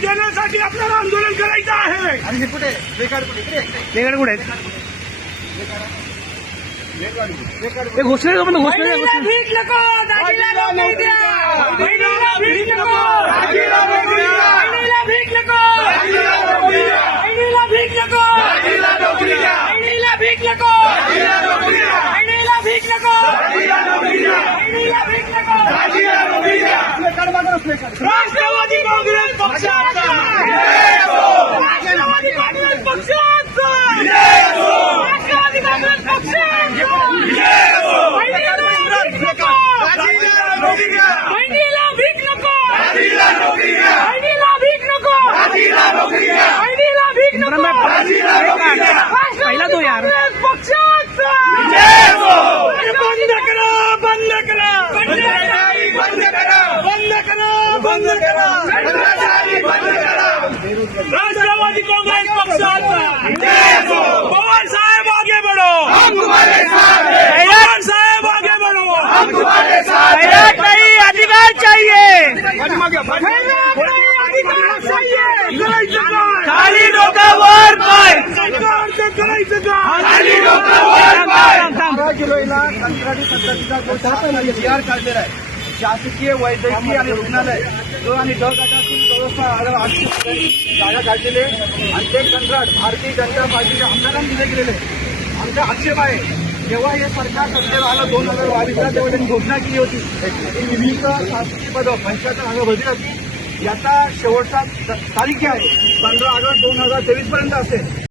देण्यासाठी आपल्याला आंदोलन करायचं आहे. आणि हे कुठे? रेकॉर्ड कुठे? वेगळे कुठे आहेत? घोषणा घोषणा पहिला तो यार. हो. बंद करा बंद करा बंद करा. बंद करा बंद करा भ्रष्टाचारी बंद करा. राष्ट्रवादी काँग्रेस पक्षाचा हो. पवार साहेब आगे बढ़ो हम तुम्हारे साथ हैं. पवार साहेब आगे बढ़ो हम तुम्हारे साथ हैं. खैरात नाही अधिकार चाहिए अधिकार चाहिए करायचं. अकरा किलोला कंत्राटी पद्धतीचा जो शासनाने जी आर काढलेला आहे. शासकीय वैद्यकीय आणि रुग्णालय. जो आणि ड गटातील व्यवस्था जागा काढलेले आणि ते कंत्राट भारतीय जनता पार्टीच्या आमदारांनी दिले गेलेले आहे. आमचा आक्षेप आहे. जेव्हा हे सरकार सत्तेवर आलं दोन हजार बावीसला तेव्हा त्यांनी घोषणा केली होती. की विविध शासकीय पदं पंचायत अंग भरली जातील याचा शेवटचा तारीख आहे. पंधरा ऑगस्ट दोन हजार तेवीस पर्यंत असेल.